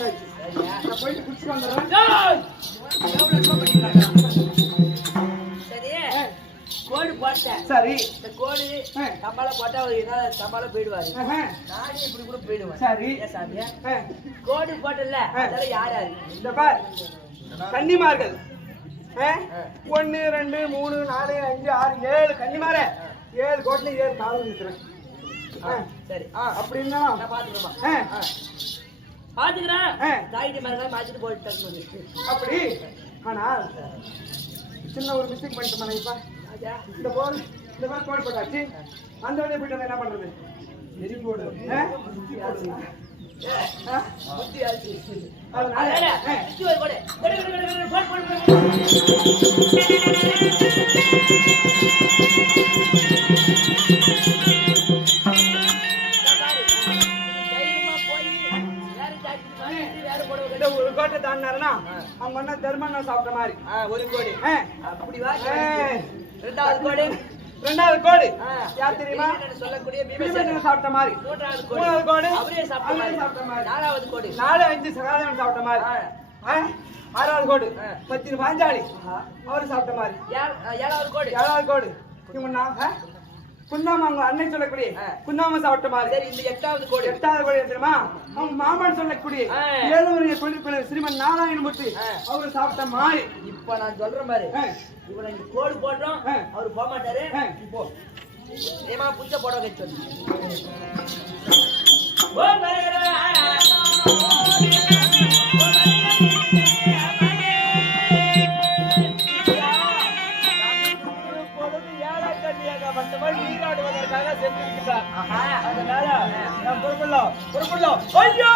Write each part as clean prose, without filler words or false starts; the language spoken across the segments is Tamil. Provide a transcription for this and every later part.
போட்டாச்சு. நான் போயிட்டு குடிச்சிட்டு வந்துடுறேன். சரி கோடு போட்டேன். சரி இந்த கோடு கம்மால போட்டா ஒரு ஏதாவது கம்மால போயிடுவாரு. நானே இப்படி கூட போயிடுவேன். சரி சாமியா கோடு போட்டல அதெல்லாம் யார் யாரு இந்த பார் கன்னிமார்கள் 1 2 3 4 5 6 7 கன்னிமார 7 கோட்ல 7 காலம் நிக்கிறேன். சரி அப்படின்னா நான் பாத்துக்கிறேன். பாத்துக்கிறேன் தாயிட்டு மரங்கள் மாத்திட்டு போயிட்டு அப்படி. ஆனா சின்ன ஒரு மிஸ்டேக் பண்ணிட்டோம் இப்ப. இந்த மாதிரி கோடு போட்டாச்சு. அந்த வழியை போயிட்டு என்ன பண்றது? எரி போடு புத்தி ஆச்சு. ஒரு கோட்டை தாண்டினாருன்னா அவங்க என்ன தர்மம் சாப்பிட்ட மாதிரி ஒரு கோடி அப்படி வா. ரெண்டாவது கோடு யார் தெரியுமா? சொல்லக்கூடிய பீமசேனன் சாப்பிட்ட மாதிரி. மூணாவது கோடு அவரே சாப்பிட்ட மாதிரி. நாலாவது கோடு 4 5 சகாதேவன் சாப்பிட்ட மாதிரி. ஆறாவது கோடு பத்தினி பாஞ்சாலி அவரு சாப்பிட்ட மாதிரி. ஏழாவது கோடு இவங்க குந்தாம அவங்க அன்னை சொல்லக்கூடிய குந்தாம சாப்பிட்ட மாதிரி. சரி இந்த எட்டாவது கோடு தெரியுமா? அவங்க மாமன் சொல்லக்கூடிய ஏழுவரைய கொண்டிருப்ப ஸ்ரீமன் நாராயணமூர்த்தி அவரு சாப்பிட்ட மாதிரி. இப்ப நான் சொல்ற மாதிரி இவனை இந்த கோடு போட்டோம் அவரு போக மாட்டாரு. இப்போ ஏமா புஞ்ச போட வச்சு நீராடுவதற்காக சென்றிருக்கிறார். அதனால நாம் புறப்படலாம். ஐயோ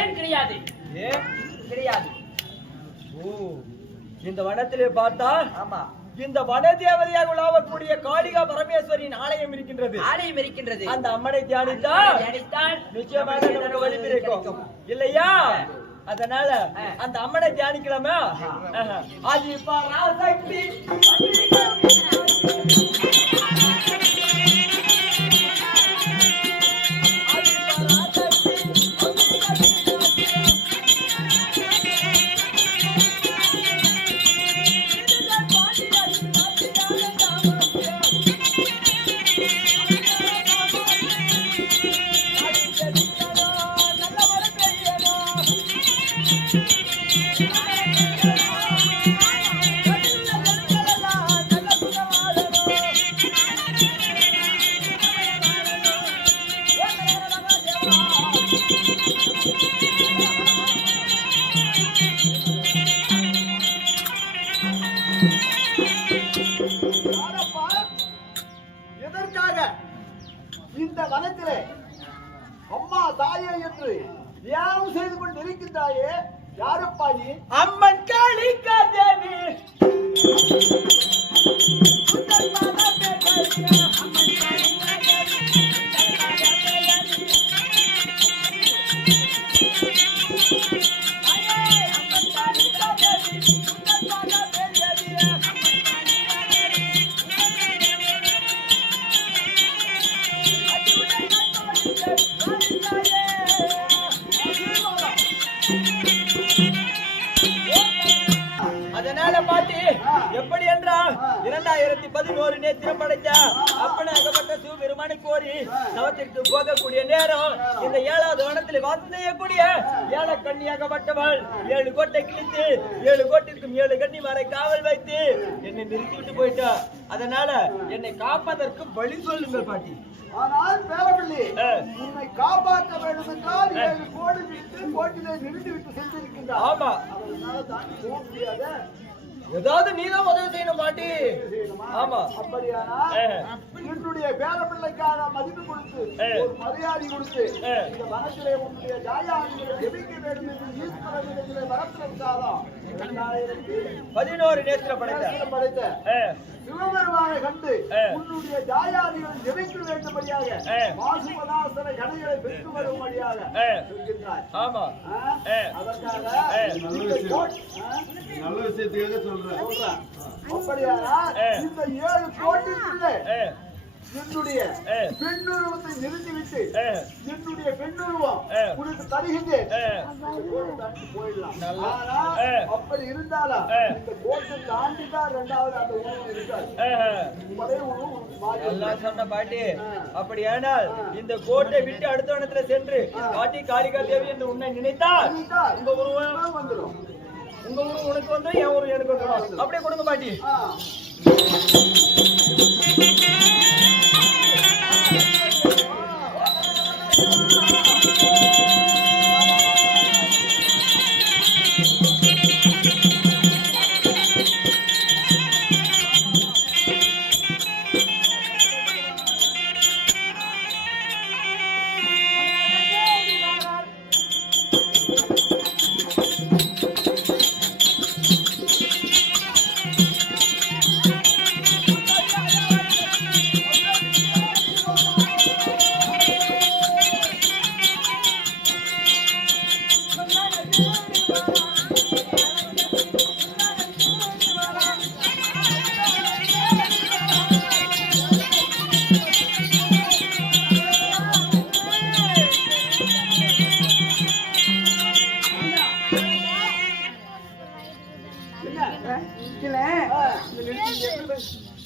ஏன் கிடையாது? ஏன் கிடையாது. ஓ, இந்த வனத்திலே பார்த்தால் ஆமா, இந்த வன தேவதையாக உலாவக்கூடிய காளிகா பரமேஸ்வரியின் ஆலயம் இருக்கின்றது. ஆலயம் இருக்கின்றது. அந்த அம்மனை தியானித்தால் தியானித்தால் நிச்சயமாக நமக்கு வழி பிறக்கும் இல்லையா? அதனால அந்த அம்மனை தியானிக்கலாமா? அது பராசக்தி எதற்காக இந்த வனத்திலே அம்மா தாயே என்று தியானம் செய்து கொண்டு இருக்கின்றாயே? யாரப்பா நீ? அம்மன் காளிகா தேவி அதனால பாட்டி எப்படி என்றால் 2011 நேத்திரம் படைத்த அப்பனாகப்பட்ட சிவபெருமானை கோரி தவத்திற்கு போகக்கூடிய நேரம் இந்த 7வது வனத்தில் வாசம் செய்யக்கூடிய ஏழக்கண்ணியாகப்பட்டவள் 7 கோட்டை கிழித்து 7 கோட்டிற்கும் 7 கன்னிமாரை காவல் வைத்து என்னை நிறுத்திவிட்டு போயிட்டா. அதனால என்னை காப்பதற்கு வழி சொல்லுங்கள் பாட்டி. ஆனால் பேரப்பிள்ளை, உன்னை காப்பாற்ற வேண்டும் என்றால் 7 கோடி விட்டு கோட்டிலே நிறுத்திவிட்டு சென்றிருக்கின்றார். ஆமா, அதனால தாண்டி போக முடியாத. ஏதாவது நீதான் உதவி செய்யணும் பாட்டி. ஆமா, அப்படியானா என்னுடைய பேரப்பிள்ளைக்கான மதிப்பு கொடுத்து ஒரு மரியாதை கொடுத்து இந்த வனத்திலே உன்னுடைய தாயாரிகளை ஜெபிக்க வேண்டும் என்று ஈஸ்வரனிடத்திலே வரத்தில் விட்டாலும் 11 நேத்திரம் படைத்த சிவபெருமானை கண்டு உன்னுடைய தாயாரிகளை ஜெபிக்க வேண்டும்படியாக மாசுபதாசன கடைகளை பெற்று வரும்படியாக சொல்கின்றார். ஆமா, அதற்காக நல்ல விஷயத்துக்காக சொல்றேன். அப்படியானா இந்த 7 கோட்டிற்குள்ளே என்னுடைய பெண்ணுருவத்தை நிறுத்திவிட்டு என்னுடைய பெண்ணுருவம் உனக்கு தருகின்றேன். போயிடலாம். ஆனா அப்படி இருந்தாலும் இந்த கோட்டை தாண்டிதான் 2வது அந்த உணவு இருக்காது. பழைய உணவு எல்லாம் சொன்ன பாட்டி. அப்படியானால் இந்த கோட்டை விட்டு அடுத்த வனத்துல சென்று பாட்டி காளிகா தேவி என்று உன்னை நினைத்தால் உங்க உருவம் வந்துடும். உங்க ஊரு உனக்கு வந்து என் ஊரு எனக்கு வந்துடும். அப்படியே கொடுங்க பாட்டி.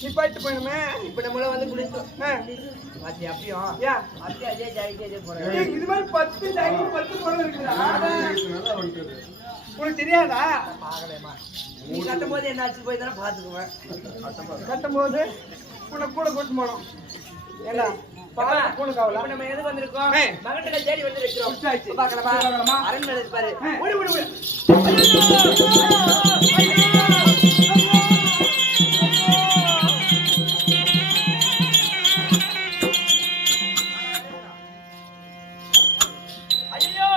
நிப்பாட்டு போயிடுமே. இப்ப நம்மள வந்து குடிச்சோம். பாத்தி அப்பயும் அப்பயே அதே ஜாலிக்கே போறேன். இது மாதிரி 10 ஜாக்கெட் 10 புடவை இருக்குடா. நல்லா வந்துட்டது. உனக்கு தெரியாதா? பாக்கலமா. நீ கட்டும்போது என்ன ஆச்சு போய் தான பாத்துக்குவேன். கட்டும்போது உன்னை கூட கூட்டு போனோம். ஏண்டா பாப்பா கூணு காவலா? இப்ப நம்ம எது வந்திருக்கோம்? மகன்கள் தேடி வந்து இருக்கோம். உச்சாச்சு. பாக்கலமா? அரண்மனை இருக்கு பாரு. ஓடி ஓடி ஓடி. ஐயோ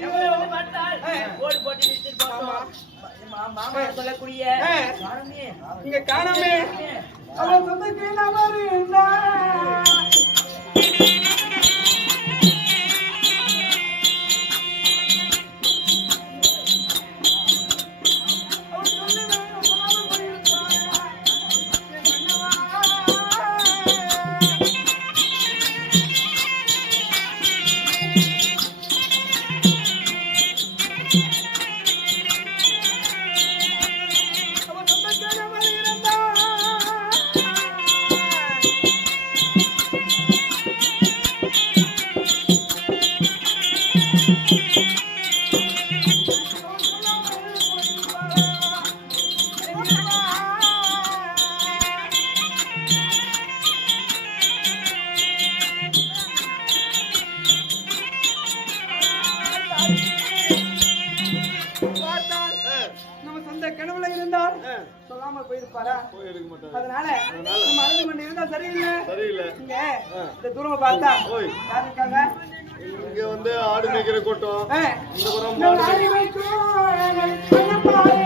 நம்மளை வந்து பார்த்தால் கோடு போட்டு நிறுத்திட்டு போறோம். மாமா சொல்லக்கூடிய காரணமே இங்க காணாமே அவன் சொந்தக்கு நபர் இருந்தா நம்ம சொந்த கனவுல இருந்தால் சொல்லாம போயிருப்பாரா? போயிருக்க மாட்டாரு. அதனால நம்ம அறிந்து கொண்டு இருந்தா சரியில்லை. சரியில்லை. இங்க இந்த தூரமா பார்த்தா யார் இருக்காங்க? இங்க வந்து ஆடு மேய்க்கிற கூட்டம், இந்த புறம் இந்த மாடு ஆடி வைக்கும் பாரு.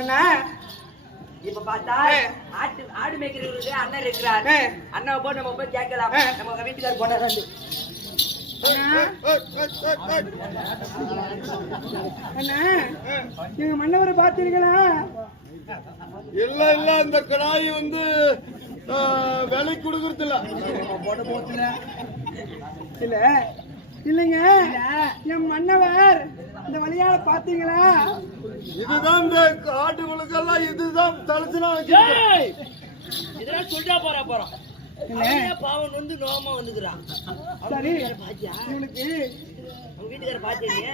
அண்ணா, இப்ப பார்த்தா ஆடு மேய்க்கிறவருக்கு அண்ணன் இருக்கிறார். அண்ணாவை போட்டு நம்ம போய் கேட்கலாம். நம்ம வீட்டுக்காரர் போனா அண்ணா, எங்க மன்னவரை பார்த்தீர்களா? இல்ல இல்ல, இந்த கடாயி வந்து விலை கொடுக்கறது இல்ல இல்லைங்க, என் மன்னவர் இந்த வழியால பாத்தீங்களா? இதுதான் இந்த ஆட்டுகளுக்கெல்லாம் இதுதான் தலைச்சுனா இதெல்லாம் சொல்றா போறோம். பாவம் வந்து நோமா வந்துக்கிறான். சரி, இவனுக்கு உங்க வீட்டுக்கார பாத்தீங்க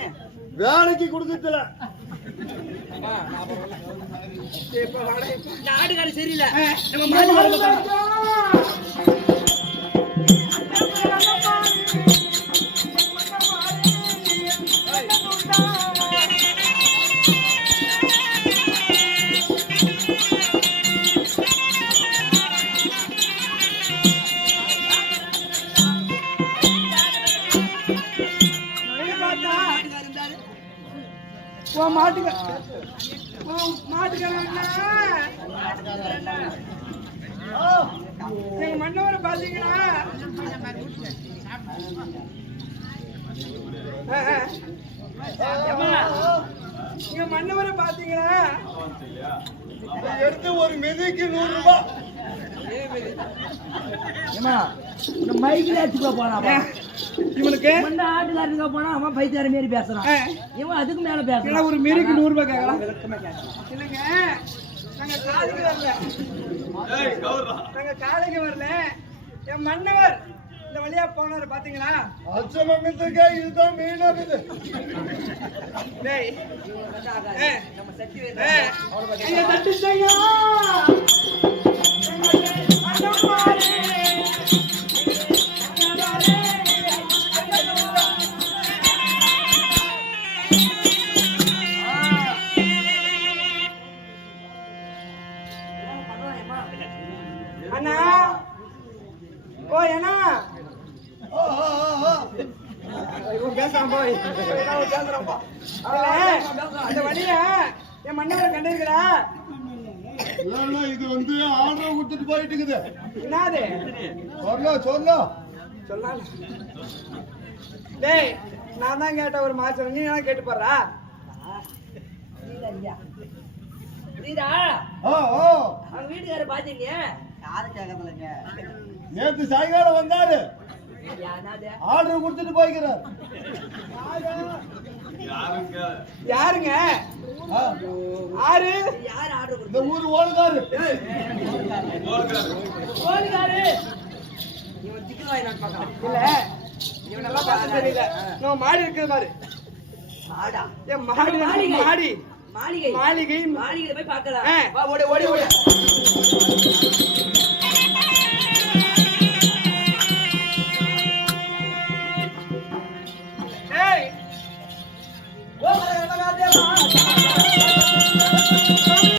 வேலைக்கு கொடுக்கறதுல நாடுகாரி சரியில்லை. நம்ம மாட்டுக்கார எங்க மன்னவரை பாத்தீங்களா? எங்க மன்னவரை பாத்தீங்களா? எடுத்து ஒரு மிதிக்கு 100 ரூபாய். மைக்கில் அடிச்சுக்க போனா இவனுக்கு ஆட்டுக்காரனுக்கு போனா அவன் பைத்தியார மாரி பேசுறான். இவன் அதுக்கு மேல பேசுறான். ஒரு மீறிக்கு 100 ரூபாய் கேட்கலாம். இல்லைங்க, நாங்க காலைக்கு வரல. நாங்க காலைக்கு வரல. என் மன்னவர் இந்த வழியா போனாரு பாத்தீங்களா? அச்சமமித்துக்கே இதுதான் மீனா இது. டேய், நம்ம சக்தி இங்க தட்டுச்சையா. அண்ணா, ஓ அண்ணா, பேசுறான் போய் பேசுறான்பா. அந்த வழிய என் மன்னவரை கண்டிருக்கிறா? இல்ல, இது வந்து ஆர்டர் கொடுத்துட்டு போயிட்டு இருக்குது. என்னது சொல்லலாம் சொல்லால? டேய், நான் தான் கேட்ட ஒரு மாசம், நீ என்ன கேட்டு போறா? புரியுதா ஓ ஓ அவங்க வீட்டுக்காரர் பாத்தீங்க யாரும் கேட்கறதில்லைங்க. நேத்து சாயங்காலம் வந்தாரு யாருனாது ஆர்டர் கொடுத்துட்டு போய்க்கிறார் யாருங்க ஆ, ஆறு யார் ஆர்டர் இந்த ஊர் ஓடுகாரு கொடுத்தாரு இவன் சிக்கன் வாங்கி நான் பார்க்கலாம் இல்ல இவனெல்லாம் பார்த்து தெரியல நம்ம மாடி இருக்குது பாரு ஆடா ஏன் மாடி மாளிகை. மாடி மாளிகை மாளிகை மாளிகையில போய் பார்க்கலாம் ஆ. வா ஓடி ஓடி ஓடி